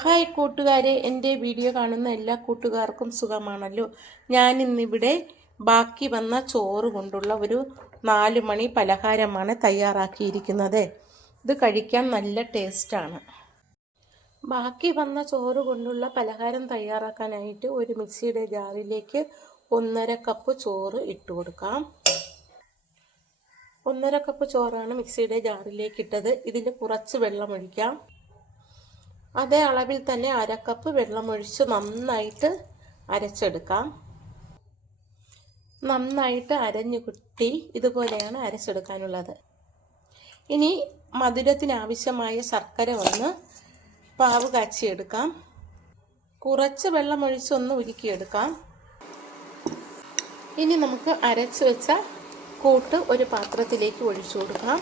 Hi കൂട്ടുകാരെ എന്റെ video കാണുന്ന എല്ലാ കൂട്ടുകാർക്കും സുഖമാണല്ലോ. ഞാൻ ഇന്നിവിടെ ബാക്കി വന്ന ചോറ് കൊണ്ടുള്ള ഒരു നാല് മണി പലഹാരമാണ് തയ്യാറാക്കിയിരിക്കുന്നത്. ഇത് കഴിക്കാൻ നല്ല ടേസ്റ്റാണ്. ബാക്കി വന്ന ചോറ് കൊണ്ടുള്ള പലഹാരം തയ്യാറാക്കാനായിട്ട് ഒരു മിക്സിയുടെ ജാറിലേക്ക് ഒന്നര കപ്പ് ചോറ് ഇട്ട് കൊടുക്കാം. ഒന്നര കപ്പ് ചോറാണ് മിക്സിയുടെ ജാറിലേക്ക് ഇട്ടത്. ഇതിൽ കുറച്ച് വെള്ളം ഒഴിക്കാം. അതേ അളവിൽ തന്നെ അര കപ്പ് വെള്ളമൊഴിച്ച് നന്നായിട്ട് അരച്ചെടുക്കാം. നന്നായിട്ട് അരഞ്ഞു കുട്ടി ഇതുപോലെയാണ് അരച്ചെടുക്കാനുള്ളത്. ഇനി മധുരത്തിനാവശ്യമായ ശർക്കര ഒന്ന് പാവ് കാച്ചിയെടുക്കാം. കുറച്ച് വെള്ളമൊഴിച്ച് ഒന്ന് ഉരുക്കിയെടുക്കാം. ഇനി നമുക്ക് അരച്ച് വെച്ച കൂട്ട് ഒരു പാത്രത്തിലേക്ക് ഒഴിച്ചു കൊടുക്കാം.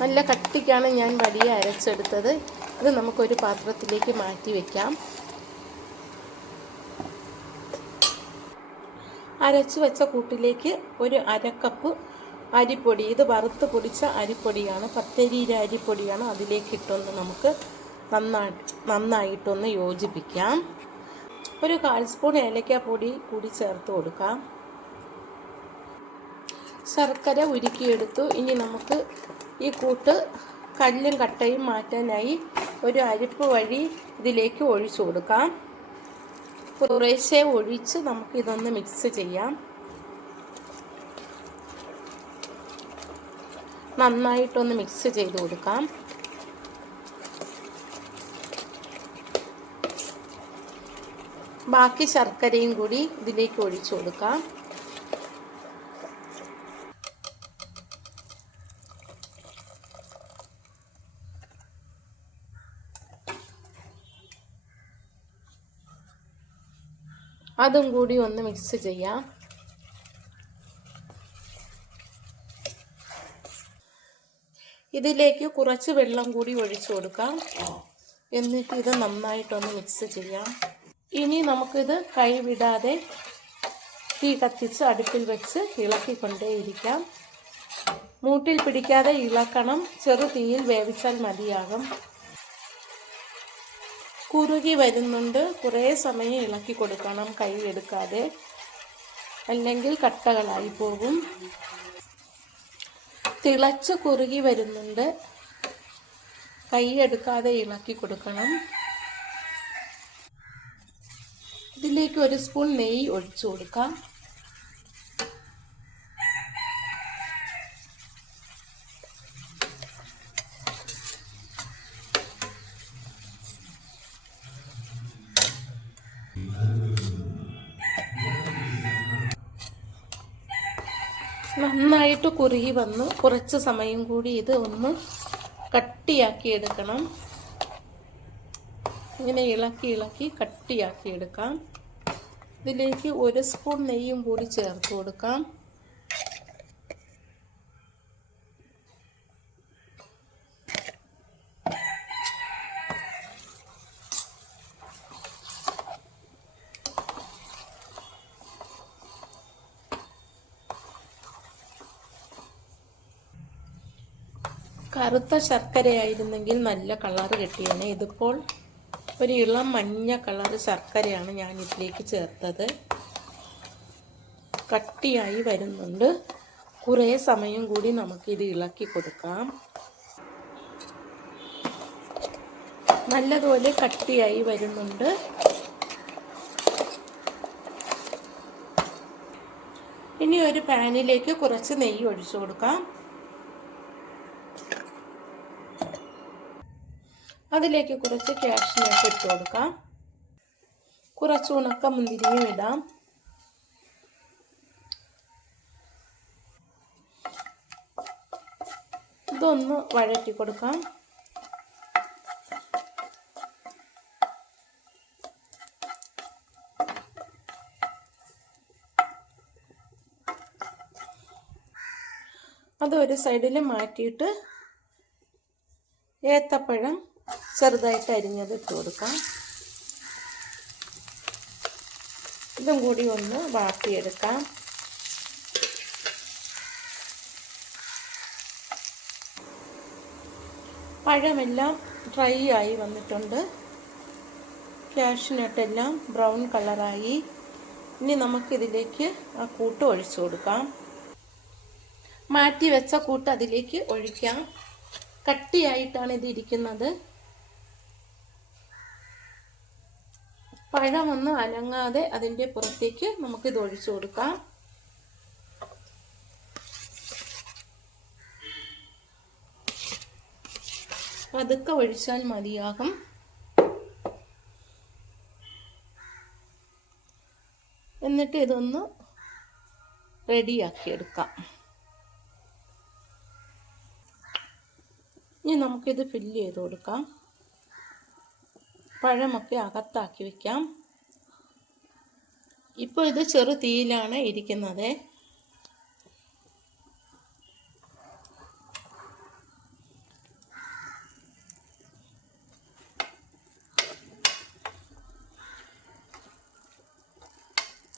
നല്ല കട്ടിക്കാണ് ഞാൻ വലിയ അരച്ചെടുത്തത്. ഇത് നമുക്കൊരു പാത്രത്തിലേക്ക് മാറ്റി വയ്ക്കാം അരച്ച് വെച്ച കൂട്ടിലേക്ക് ഒരു അരക്കപ്പ് അരിപ്പൊടി ഇത് വറുത്ത് പൊടിച്ച അരിപ്പൊടിയാണ് പത്തരിയിലെ അരിപ്പൊടിയാണ് അതിലേക്ക് ഇട്ടൊന്ന് നമുക്ക് നന്നായി നന്നായിട്ടൊന്ന് യോജിപ്പിക്കാം. ഒരു കാൽ സ്പൂൺ ഏലക്കാപ്പൊടി കൂടി ചേർത്ത് കൊടുക്കാം. ശർക്കര ഉരുക്കിയെടുത്തു. ഇനി നമുക്ക് ഈ കൂട്ട് കല്ലും കട്ടയും മാറ്റാനായി ഒരു അരിപ്പ് വഴി ഇതിലേക്ക് ഒഴിച്ചു കൊടുക്കാം. കുറേശ്ശെ ഒഴിച്ച് നമുക്ക് ഇതൊന്ന് മിക്സ് ചെയ്യാം. നന്നായിട്ടൊന്ന് മിക്സ് ചെയ്ത് കൊടുക്കാം. ബാക്കി ശർക്കരയും കൂടി ഇതിലേക്ക് ഒഴിച്ചു കൊടുക്കാം. അതും കൂടി ഒന്ന് മിക്സ് ചെയ്യാം. ഇതിലേക്ക് കുറച്ച് വെള്ളം കൂടി ഒഴിച്ചു കൊടുക്കാം. എന്നിട്ട് ഇത് നന്നായിട്ടൊന്ന് മിക്സ് ചെയ്യാം. ഇനി നമുക്കിത് കൈവിടാതെ തീ കത്തിച്ച് അടുപ്പിൽ വെച്ച് ഇളക്കിക്കൊണ്ടേയിരിക്കാം. മൂട്ടിൽ പിടിക്കാതെ ഇളക്കണം. ചെറു തീയിൽ വേവിച്ചാൽ മതിയാകും. കുറുകി വരുന്നുണ്ട്. കുറേ സമയം ഇളക്കി കൊടുക്കണം. കൈ എടുക്കാതെ. അല്ലെങ്കിൽ കട്ടകളായി പോകും. തിളച്ച് കുറുകി വരുന്നുണ്ട്. കൈ എടുക്കാതെ ഇളക്കി കൊടുക്കണം. ഇതിലേക്ക് ഒരു സ്പൂൺ നെയ്യ് ഒഴിച്ചു കൊടുക്കാം. നന്നായിട്ട് കുറുകി വന്നു. കുറച്ച് സമയം കൂടി ഇത് ഒന്ന് കട്ടിയാക്കി എടുക്കണം. ഇങ്ങനെ ഇളക്കി ഇളക്കി കട്ടിയാക്കി എടുക്കാം. ഇതിലേക്ക് ഒരു സ്പൂൺ നെയ്യും കൂടി ചേർത്ത് കൊടുക്കാം. കറുത്ത ശർക്കരയായിരുന്നെങ്കിൽ നല്ല കളറ് കിട്ടിയേനെ. ഇതിപ്പോൾ ഒരു ഇളം മഞ്ഞ കളറ് ശർക്കരയാണ് ഞാൻ ഇതിലേക്ക് ചേർത്തത്. കട്ടിയായി വരുന്നുണ്ട്. കുറേ സമയം കൂടി നമുക്കിത് ഇളക്കി കൊടുക്കാം. നല്ലതുപോലെ കട്ടിയായി വരുന്നുണ്ട്. ഇനി ഒരു പാനിലേക്ക് കുറച്ച് നെയ്യ് ഒഴിച്ചു കൊടുക്കാം. അതിലേക്ക് കുറച്ച് കാഷ്നട്ട് ഇട്ട് കൊടുക്കാം. കുറച്ച് ഉണക്ക മുന്തിരിയും ഇടാം. ഇതൊന്ന് വഴറ്റി കൊടുക്കാം. അത് ഒരു സൈഡിൽ മാറ്റിയിട്ട് ഏത്തപ്പഴം ചെറുതായിട്ട് അരിഞ്ഞത് ഇട്ട് കൊടുക്കാം. ഇതും കൂടി ഒന്ന് വാട്ടിയെടുക്കാം. പഴമെല്ലാം ഡ്രൈ ആയി വന്നിട്ടുണ്ട്. ക്യാഷിനട്ടെല്ലാം ബ്രൗൺ കളറായി. ഇനി നമുക്കിതിലേക്ക് ആ കൂട്ട് ഒഴിച്ചു കൊടുക്കാം. മാറ്റി വെച്ച കൂട്ട് അതിലേക്ക് ഒഴിക്കാം. കട്ടിയായിട്ടാണ് ഇത് ഇരിക്കുന്നത്. പഴമൊന്നും അനങ്ങാതെ അതിന്റെ പുറത്തേക്ക് നമുക്കിത് ഒഴിച്ചു കൊടുക്കാം. പതുക്കെ ഒഴിച്ചാൽ മതിയാകും. എന്നിട്ട് ഇതൊന്ന് റെഡിയാക്കി എടുക്കാം ഇനി നമുക്കിത് ഫില്ല് ചെയ്ത് കൊടുക്കാം. പഴമൊക്കെ അകത്താക്കി വയ്ക്കാം ഇപ്പോൾ ഇത് ചെറു തീയിലാണ് ഇരിക്കുന്നത്.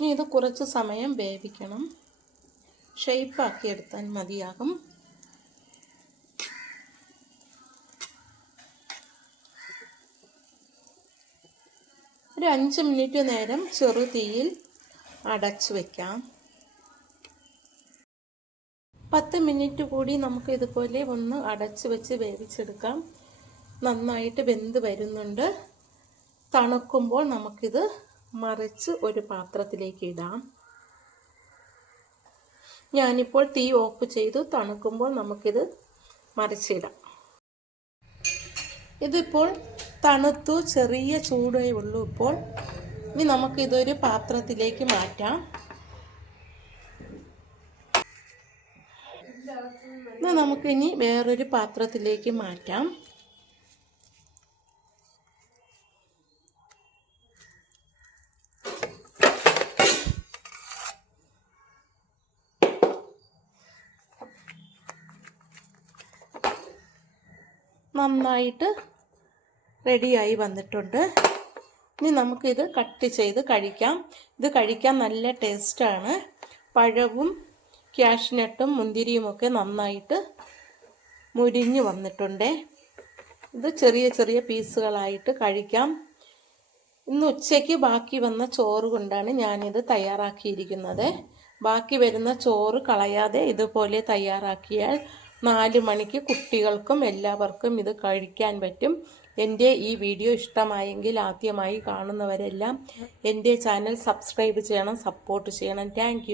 ഇനി ഇത് കുറച്ച് സമയം വേവിക്കണം. ഷെയ്പ്പാക്കി എടുത്താൽ മതിയാകും. ഒരു അഞ്ച് മിനിറ്റ് നേരം ചെറു തീയിൽ അടച്ചു വയ്ക്കാം പത്ത് മിനിറ്റ് കൂടി നമുക്ക് ഇതുപോലെ ഒന്ന് അടച്ചു വെച്ച് വേവിച്ചെടുക്കാം. നന്നായിട്ട് വെന്ത് വരുന്നുണ്ട്. തണുക്കുമ്പോൾ നമുക്കിത് മറിച്ച് ഒരു പാത്രത്തിലേക്ക് ഇടാം. ഞാനിപ്പോൾ തീ ഓഫ് ചെയ്തു. തണുക്കുമ്പോൾ നമുക്കിത് മറിച്ചിടാം. ഇതിപ്പോൾ തണുത്തു ചെറിയ ചൂടേ ഉള്ളൂ ഇപ്പോൾ. ഇനി നമുക്ക് ഇതൊരു പാത്രത്തിലേക്ക് മാറ്റാം. എന്നാൽ നമുക്കിനി വേറൊരു പാത്രത്തിലേക്ക് മാറ്റാം. നന്നായിട്ട് റെഡിയായി വന്നിട്ടുണ്ട്. ഇനി നമുക്കിത് കട്ട് ചെയ്ത് കഴിക്കാം. ഇത് കഴിക്കാൻ നല്ല ടേസ്റ്റാണ്. പഴവും ക്യാഷ്നട്ടും മുന്തിരിയുമൊക്കെ നന്നായിട്ട് മുരിഞ്ഞ് വന്നിട്ടുണ്ട്. ഇത് ചെറിയ ചെറിയ പീസുകളായിട്ട് കഴിക്കാം. ഇന്ന് ഉച്ചയ്ക്ക് ബാക്കി വന്ന ചോറ് കൊണ്ടാണ് ഞാനിത് തയ്യാറാക്കിയിരിക്കുന്നത്. ബാക്കി വരുന്ന ചോറ് കളയാതെ ഇതുപോലെ തയ്യാറാക്കിയാൽ നാല് മണിക്ക് കുട്ടികൾക്കും എല്ലാവർക്കും ഇത് കഴിക്കാൻ പറ്റും. എന്റെ ഈ വീഡിയോ ഇഷ്ടമായെങ്കിൽ ആദ്യമായി കാണുന്നവരെല്ലാം എന്റെ ചാനൽ സബ്സ്ക്രൈബ് ചെയ്യണം സപ്പോർട്ട് ചെയ്യണം. താങ്ക്